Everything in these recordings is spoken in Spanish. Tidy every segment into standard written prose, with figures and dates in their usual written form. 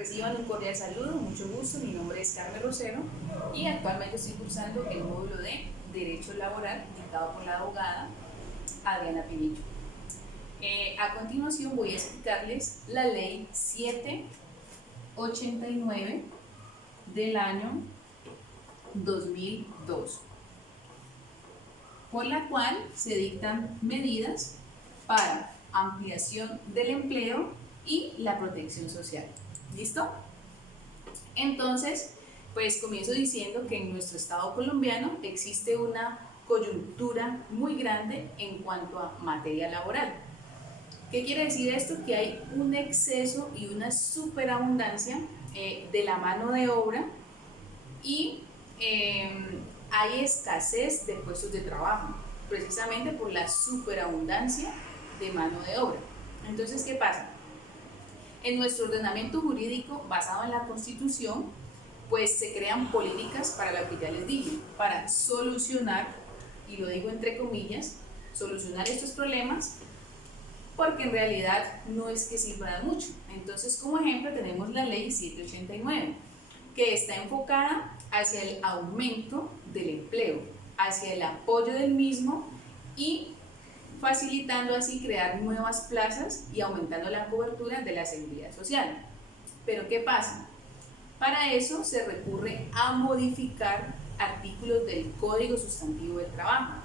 Reciban un cordial saludo, mucho gusto, mi nombre es Carmen Rosero y actualmente estoy cursando el módulo de Derecho Laboral dictado por la abogada Adriana Pinillo. A continuación voy a explicarles la ley 789 del año 2002, por la cual se dictan medidas para ampliación del empleo y la protección social. ¿Listo? Entonces, pues comienzo diciendo que en nuestro estado colombiano existe una coyuntura muy grande en cuanto a materia laboral. ¿Qué quiere decir esto? Que hay un exceso y una superabundancia de la mano de obra y hay escasez de puestos de trabajo, precisamente por la superabundancia de mano de obra. Entonces, ¿qué pasa? En nuestro ordenamiento jurídico basado en la Constitución, pues se crean políticas para lo que ya les dije, para solucionar, y lo digo entre comillas, solucionar estos problemas, porque en realidad no es que sirvan mucho. Entonces, como ejemplo, tenemos la ley 789, que está enfocada hacia el aumento del empleo, hacia el apoyo del mismo y facilitando así crear nuevas plazas y aumentando la cobertura de la seguridad social. Pero ¿qué pasa? Para eso se recurre a modificar artículos del Código Sustantivo del Trabajo.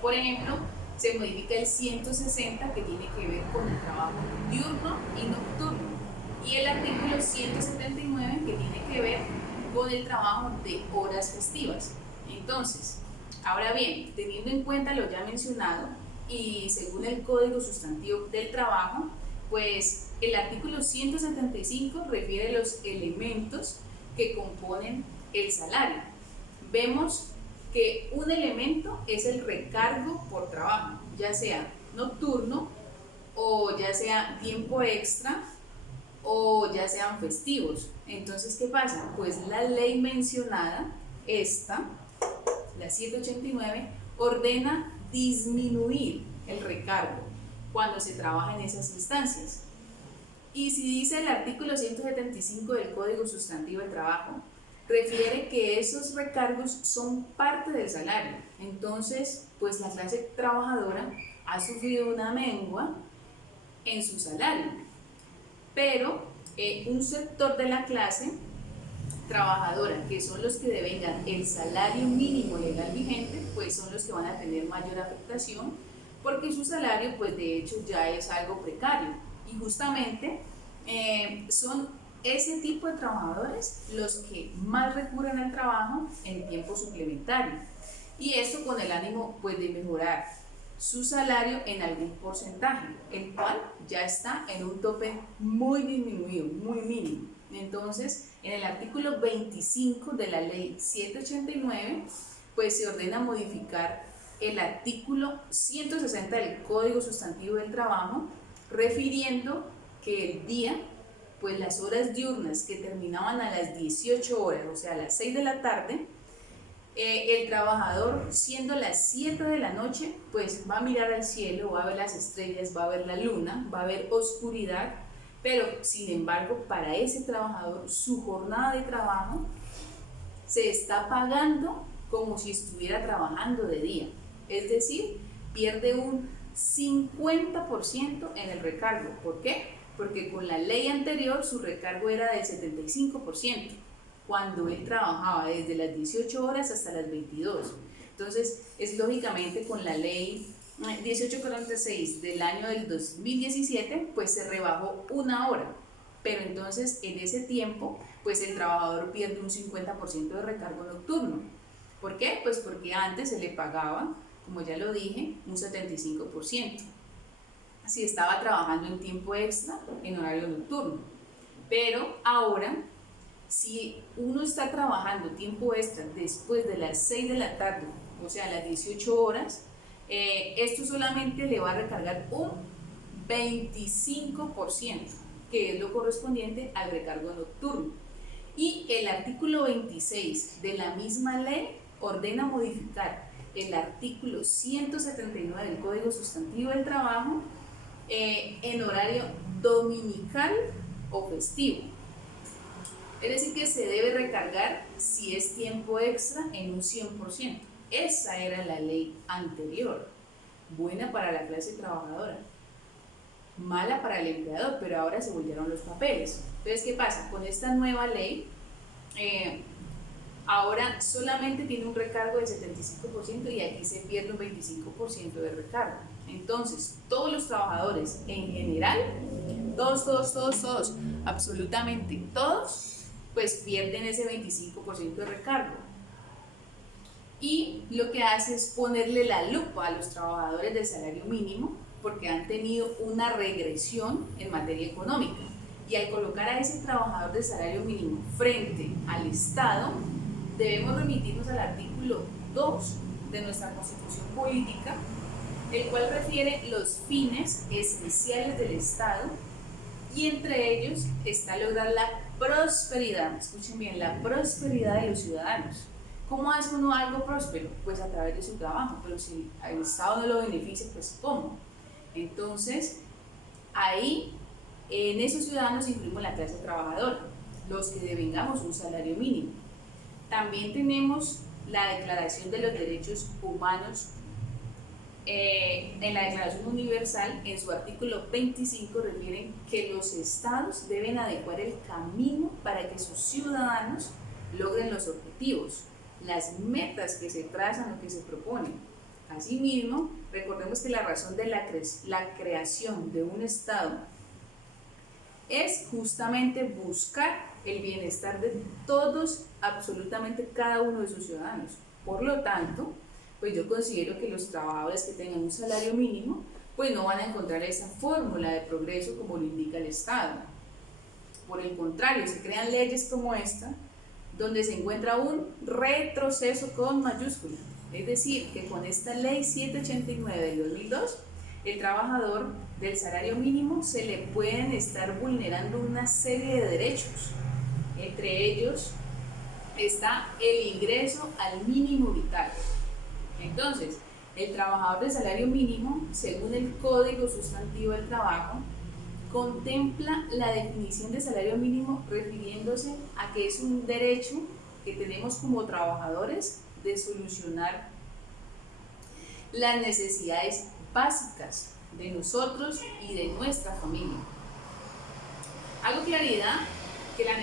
Por ejemplo, se modifica el 160 que tiene que ver con el trabajo diurno y nocturno y el artículo 179 que tiene que ver con el trabajo de horas festivas. Entonces, ahora bien, teniendo en cuenta lo ya mencionado y según el Código Sustantivo del Trabajo, pues el artículo 175 refiere a los elementos que componen el salario. Vemos que un elemento es el recargo por trabajo, ya sea nocturno o ya sea tiempo extra o ya sean festivos. Entonces, ¿qué pasa? Pues la ley mencionada, esta, la 789, ordena disminuir el recargo cuando se trabaja en esas instancias. Y si dice el artículo 175 del Código Sustantivo del Trabajo, refiere que esos recargos son parte del salario. Entonces, pues la clase trabajadora ha sufrido una mengua en su salario. Pero un sector de la clase trabajadora, que son los que devengan el salario mínimo legal vigente, pues son los que van a tener mayor afectación, porque su salario, pues de hecho ya es algo precario. Y justamente son ese tipo de trabajadores los que más recurren al trabajo en tiempo suplementario. Y esto con el ánimo, pues, de mejorar su salario en algún porcentaje, el cual ya está en un tope muy disminuido, muy mínimo. Entonces, en el artículo 25 de la ley 789, pues se ordena modificar el artículo 160 del Código Sustantivo del Trabajo, refiriendo que el día, pues las horas diurnas que terminaban a las 18 horas, o sea, a las 6 de la tarde, el trabajador, siendo las 7 de la noche, pues va a mirar al cielo, va a ver las estrellas, va a ver la luna, va a ver oscuridad, pero sin embargo para ese trabajador su jornada de trabajo se está pagando como si estuviera trabajando de día, es decir, pierde un 50% en el recargo. ¿Por qué? Porque con la ley anterior su recargo era del 75%, cuando él trabajaba desde las 18 horas hasta las 22. Entonces, es lógicamente con la ley 1846 del año del 2017, pues se rebajó una hora, pero entonces en ese tiempo, pues el trabajador pierde un 50% de recargo nocturno. ¿Por qué? Pues porque antes se le pagaba, como ya lo dije, un 75%. Si estaba trabajando en tiempo extra en horario nocturno. Pero ahora, si uno está trabajando tiempo extra después de las 6 de la tarde, o sea, las 18 horas, esto solamente le va a recargar un 25%, que es lo correspondiente al recargo nocturno. Y el artículo 26 de la misma ley ordena modificar el artículo 179 del Código Sustantivo del Trabajo en horario dominical o festivo. Es decir, que se debe recargar si es tiempo extra en un 100%. Esa era la ley anterior, buena para la clase trabajadora, mala para el empleador, pero ahora se volvieron los papeles. Entonces, ¿qué pasa? Con esta nueva ley, ahora solamente tiene un recargo del 75% y aquí se pierde un 25% de recargo. Entonces, todos los trabajadores en general, todos, absolutamente todos, pues pierden ese 25% de recargo. Y lo que hace es ponerle la lupa a los trabajadores del salario mínimo porque han tenido una regresión en materia económica. Y al colocar a ese trabajador de salario mínimo frente al Estado, debemos remitirnos al artículo 2 de nuestra Constitución Política, el cual refiere los fines esenciales del Estado y entre ellos está lograr la prosperidad, escuchen bien, la prosperidad de los ciudadanos. ¿Cómo hace uno algo próspero? Pues a través de su trabajo, pero si el Estado no lo beneficia, pues ¿cómo? Entonces, ahí en esos ciudadanos incluimos la clase trabajadora, los que devengamos un salario mínimo. También tenemos la Declaración de los Derechos Humanos. En la Declaración Universal, en su artículo 25, refieren que los estados deben adecuar el camino para que sus ciudadanos logren los objetivos, las metas que se trazan o que se proponen. Asimismo, recordemos que la razón de la creación de un estado es justamente buscar el bienestar de todos, absolutamente cada uno de sus ciudadanos. Por lo tanto, pues yo considero que los trabajadores que tengan un salario mínimo, pues no van a encontrar esa fórmula de progreso como lo indica el Estado. Por el contrario, se crean leyes como esta, donde se encuentra un retroceso con mayúscula. Es decir, que con esta ley 789 del 2002, el trabajador del salario mínimo se le pueden estar vulnerando una serie de derechos. Entre ellos está el ingreso al mínimo vital. Entonces, el trabajador de salario mínimo, según el Código Sustantivo del Trabajo, contempla la definición de salario mínimo refiriéndose a que es un derecho que tenemos como trabajadores de solucionar las necesidades básicas de nosotros y de nuestra familia. Hago claridad que las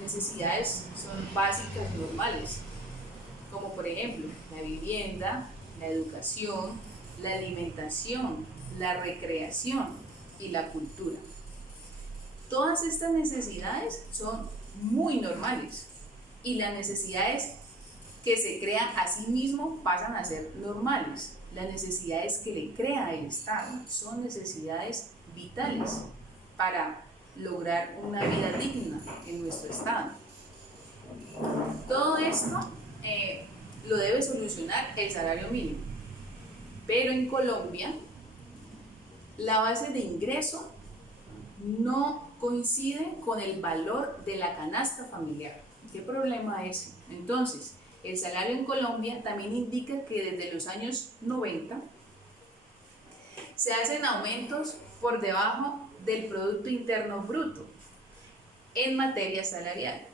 necesidades son básicas normales, como por ejemplo la vivienda, la educación, la alimentación, la recreación y la cultura. Todas estas necesidades son muy normales y las necesidades que se crean a sí mismo pasan a ser normales. Las necesidades que le crea el Estado son necesidades vitales para lograr una vida digna en nuestro Estado. Todo esto lo debe solucionar el salario mínimo, pero en Colombia la base de ingreso no coincide con el valor de la canasta familiar. ¿Qué problema es? Entonces, el salario en Colombia también indica que desde los años 90 se hacen aumentos por debajo del Producto Interno Bruto en materia salarial.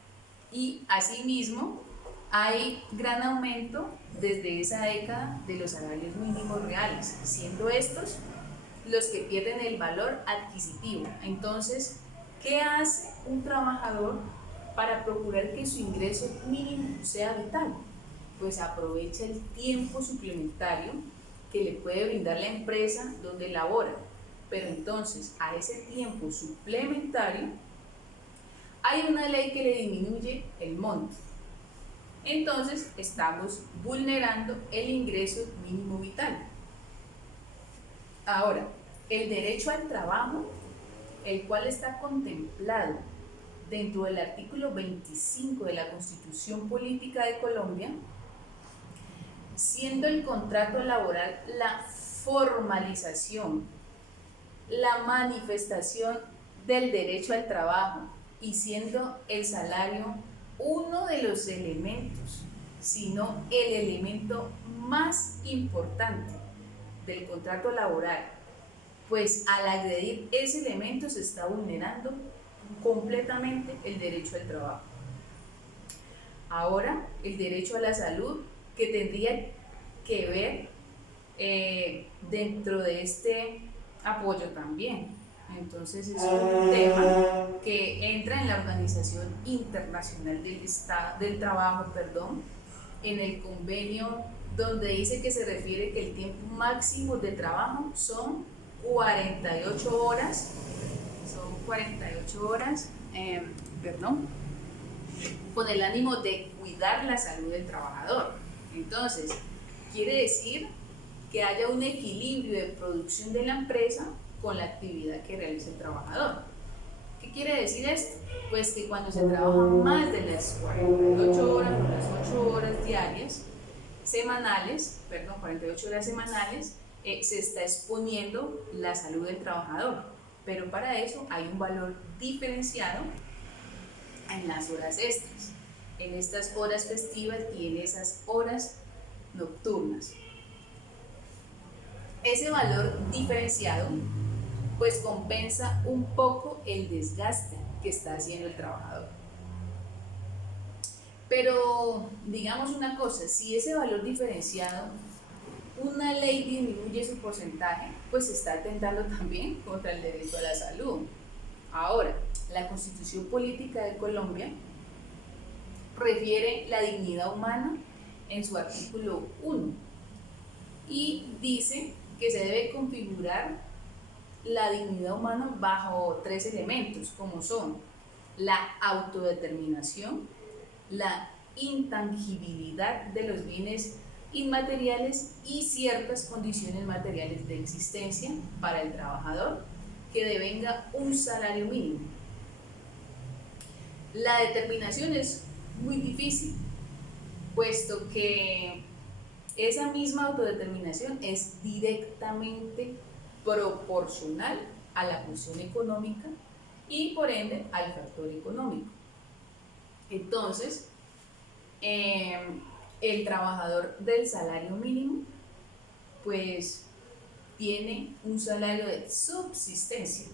Y asimismo hay gran aumento desde esa década de los salarios mínimos reales, siendo estos los que pierden el valor adquisitivo. Entonces, ¿qué hace un trabajador para procurar que su ingreso mínimo sea vital? Pues aprovecha el tiempo suplementario que le puede brindar la empresa donde labora. Pero entonces, a ese tiempo suplementario, hay una ley que le disminuye el monto. Entonces, estamos vulnerando el ingreso mínimo vital. Ahora, el derecho al trabajo, el cual está contemplado dentro del artículo 25 de la Constitución Política de Colombia, siendo el contrato laboral la formalización, la manifestación del derecho al trabajo y siendo el salario uno de los elementos, sino el elemento más importante del contrato laboral, pues al agredir ese elemento se está vulnerando completamente el derecho al trabajo. Ahora, el derecho a la salud, que tendría que ver dentro de este apoyo también. Entonces es un tema que entra en la Organización Internacional del Trabajo, en el convenio donde dice que se refiere que el tiempo máximo de trabajo son 48 horas, con el ánimo de cuidar la salud del trabajador. Entonces, quiere decir que haya un equilibrio de producción de la empresa con la actividad que realiza el trabajador. ¿Qué quiere decir esto? Pues que cuando se trabaja más de las 48 horas o las 8 horas diarias, 48 horas semanales, se está exponiendo la salud del trabajador. Pero para eso hay un valor diferenciado en las horas extras, en estas horas festivas y en esas horas nocturnas. Ese valor diferenciado pues compensa un poco el desgaste que está haciendo el trabajador. Pero digamos una cosa, si ese valor diferenciado, una ley disminuye su porcentaje, pues se está atentando también contra el derecho a la salud. Ahora, la Constitución Política de Colombia refiere la dignidad humana en su artículo 1 y dice que se debe configurar la dignidad humana bajo 3 elementos, como son la autodeterminación, la intangibilidad de los bienes inmateriales y ciertas condiciones materiales de existencia para el trabajador que devenga un salario mínimo. La determinación es muy difícil, puesto que esa misma autodeterminación es directamente proporcional a la función económica y por ende al factor económico. Entonces, el trabajador del salario mínimo pues tiene un salario de subsistencia,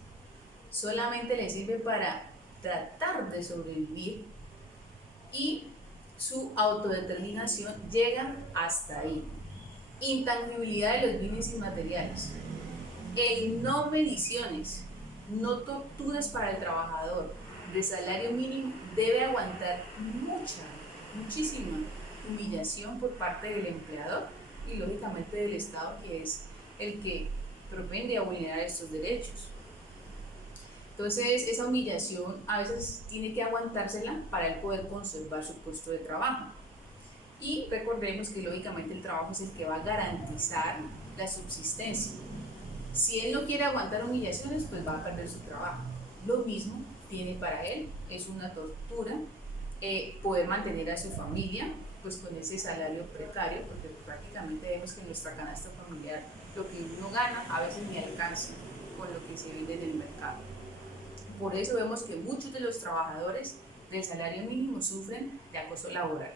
solamente le sirve para tratar de sobrevivir y su autodeterminación llega hasta ahí. Intangibilidad de los bienes inmateriales, el no mediciones, no torturas para el trabajador de salario mínimo debe aguantar muchísima humillación por parte del empleador y lógicamente del Estado, que es el que propende a vulnerar estos derechos. Entonces esa humillación a veces tiene que aguantársela para él poder conservar su puesto de trabajo. Y recordemos que lógicamente el trabajo es el que va a garantizar la subsistencia. Si él no quiere aguantar humillaciones, pues va a perder su trabajo. Lo mismo tiene para él, es una tortura poder mantener a su familia pues con ese salario precario, porque prácticamente vemos que en nuestra canasta familiar lo que uno gana a veces ni alcanza con lo que se vende en el mercado. Por eso vemos que muchos de los trabajadores del salario mínimo sufren de acoso laboral.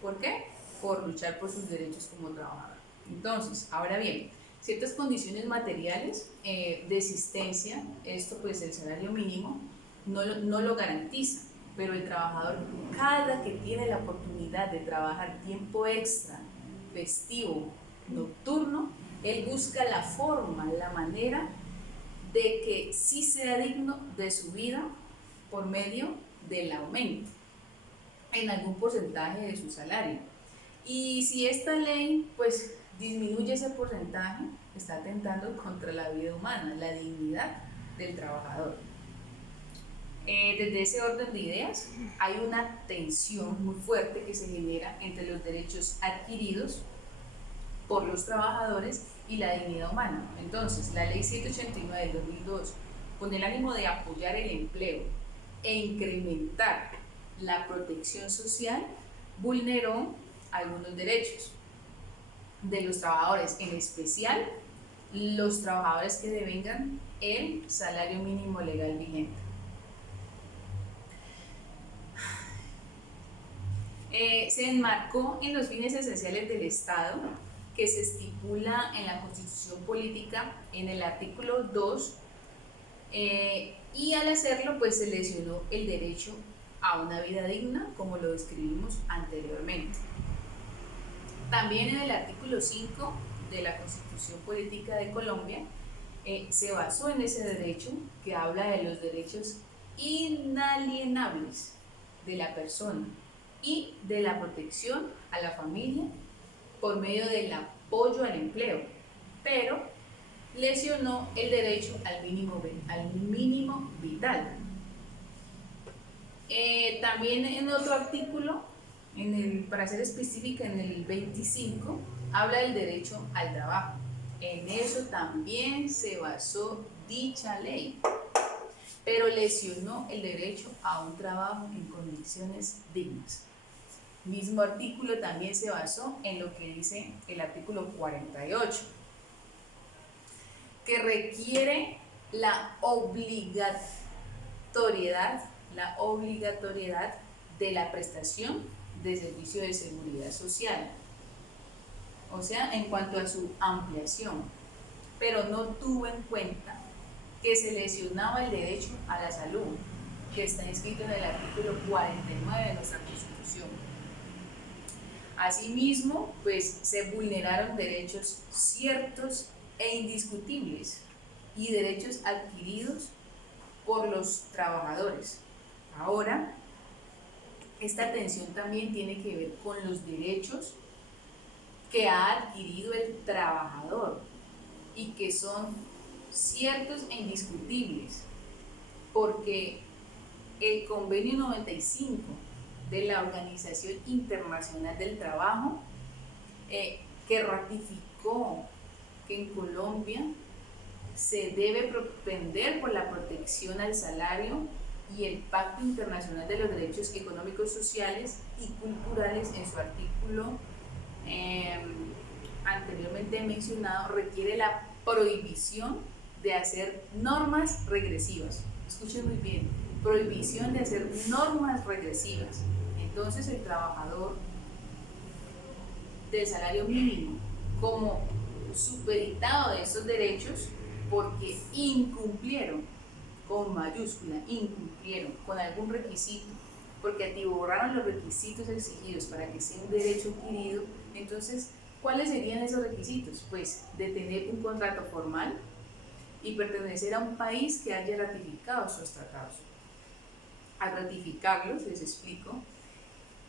¿Por qué? Por luchar por sus derechos como trabajador. Entonces, ahora bien, ciertas condiciones materiales de existencia, esto pues el salario mínimo no lo garantiza, pero el trabajador cada que tiene la oportunidad de trabajar tiempo extra, festivo, nocturno, él busca la forma, la manera de que sí sea digno de su vida por medio del aumento en algún porcentaje de su salario. Y si esta ley pues disminuye ese porcentaje, está atentando contra la vida humana, la dignidad del trabajador. Desde ese orden de ideas hay una tensión muy fuerte que se genera entre los derechos adquiridos por los trabajadores y la dignidad humana. Entonces, la ley 789 del 2002, con el ánimo de apoyar el empleo e incrementar la protección social, vulneró algunos derechos de los trabajadores, en especial los trabajadores que devengan el salario mínimo legal vigente. Se enmarcó en los fines esenciales del Estado que se estipula en la Constitución Política en el artículo 2, y al hacerlo pues se lesionó el derecho a una vida digna, como lo describimos anteriormente. También en el artículo 5 de la Constitución Política de Colombia se basó en ese derecho que habla de los derechos inalienables de la persona y de la protección a la familia por medio del apoyo al empleo, pero lesionó el derecho al mínimo vital. También en otro artículo, para ser específica, en el 25, habla del derecho al trabajo. En eso también se basó dicha ley, pero lesionó el derecho a un trabajo en condiciones dignas. Mismo artículo también se basó en lo que dice el artículo 48, que requiere la obligatoriedad de la prestación de servicio de seguridad social, o sea, en cuanto a su ampliación, pero no tuvo en cuenta que se lesionaba el derecho a la salud, que está inscrito en el artículo 49 de nuestra Constitución. Asimismo, pues se vulneraron derechos ciertos e indiscutibles y derechos adquiridos por los trabajadores. Ahora, esta atención también tiene que ver con los derechos que ha adquirido el trabajador y que son ciertos e indiscutibles, porque el convenio 95 de la Organización Internacional del Trabajo, que ratificó que en Colombia se debe propender por la protección al salario, y el Pacto Internacional de los Derechos Económicos, Sociales y Culturales, en su artículo anteriormente mencionado, requiere la prohibición de hacer normas regresivas. Escuchen muy bien, prohibición de hacer normas regresivas. Entonces el trabajador del salario mínimo, como supeditado de estos derechos, porque incumplieron, con mayúscula, incumplieron con algún requisito, porque atiborraron los requisitos exigidos para que sea un derecho adquirido, entonces, ¿cuáles serían esos requisitos? Pues de tener un contrato formal y pertenecer a un país que haya ratificado estos tratados. Al ratificarlos, les explico,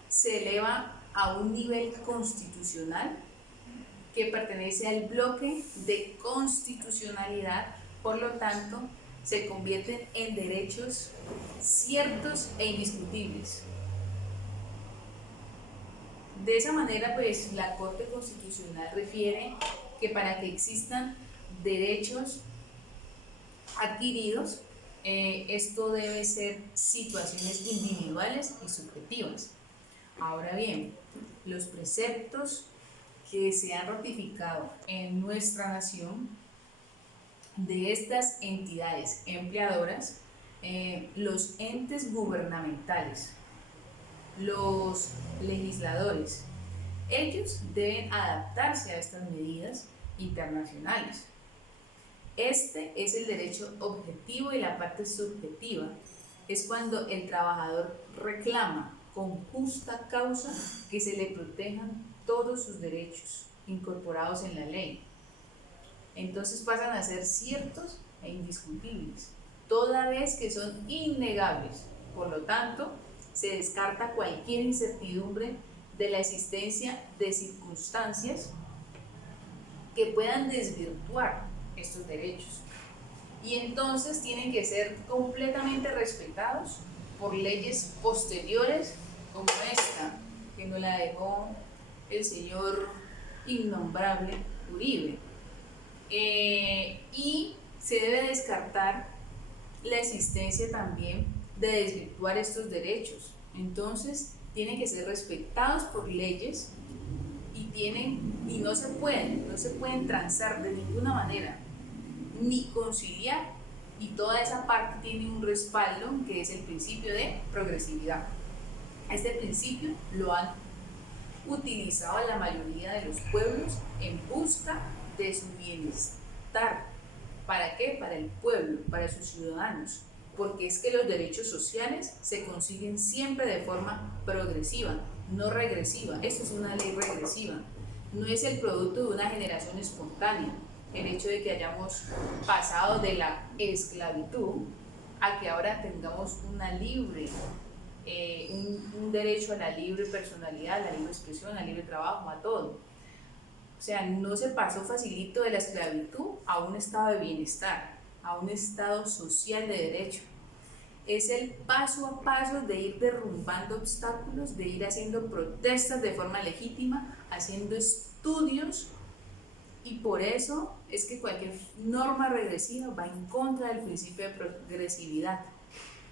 se eleva a un nivel constitucional que pertenece al bloque de constitucionalidad, por lo tanto, se convierten en derechos ciertos e indiscutibles. De esa manera, pues, la Corte Constitucional refiere que para que existan derechos adquiridos, esto debe ser situaciones individuales y subjetivas. Ahora bien, los preceptos que se han ratificado en nuestra nación de estas entidades empleadoras, los entes gubernamentales, los legisladores, ellos deben adaptarse a estas medidas internacionales. Este es el derecho objetivo, y la parte subjetiva es cuando el trabajador reclama con justa causa que se le protejan todos sus derechos incorporados en la ley. Entonces pasan a ser ciertos e indiscutibles, toda vez que son innegables. Por lo tanto, se descarta cualquier incertidumbre de la existencia de circunstancias que puedan desvirtuar estos derechos, y entonces tienen que ser completamente respetados por leyes posteriores, como esta, que nos la dejó el señor innombrable Uribe. Y se debe descartar la existencia también de desvirtuar estos derechos. Entonces tienen que ser respetados por leyes y no se pueden transar de ninguna manera, ni conciliar, y toda esa parte tiene un respaldo que es el principio de progresividad. Este principio lo han utilizado la mayoría de los pueblos en busca de su bienestar. ¿Para qué? Para el pueblo, para sus ciudadanos. porque es que los derechos sociales se consiguen siempre de forma progresiva, no regresiva. Esto es una ley regresiva, no es el producto de una generación espontánea. El hecho de que hayamos pasado de la esclavitud a que ahora tengamos una libre, un derecho a la libre personalidad, a la libre expresión, al libre trabajo, a todo. O sea, no se pasó facilito de la esclavitud a un estado de bienestar, a un estado social de derecho. Es el paso a paso de ir derrumbando obstáculos, de ir haciendo protestas de forma legítima, haciendo estudios, y por eso es que cualquier norma regresiva va en contra del principio de progresividad.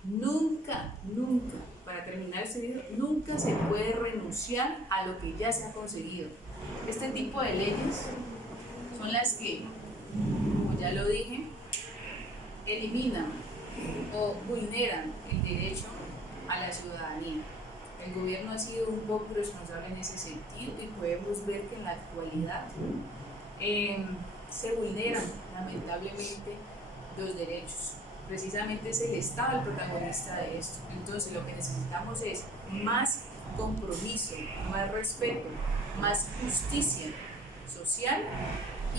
Nunca, nunca, para terminar este video, nunca se puede renunciar a lo que ya se ha conseguido. Este tipo de leyes son las que, como ya lo dije, eliminan o vulneran el derecho a la ciudadanía. El gobierno ha sido un poco responsable en ese sentido y podemos ver que en la actualidad se vulneran lamentablemente los derechos. Precisamente es el Estado el protagonista de esto. Entonces lo que necesitamos es más compromiso, más respeto, más justicia social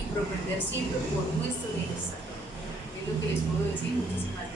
y propender siempre por nuestro bienestar. Es lo que les puedo decir. Muchísimas gracias.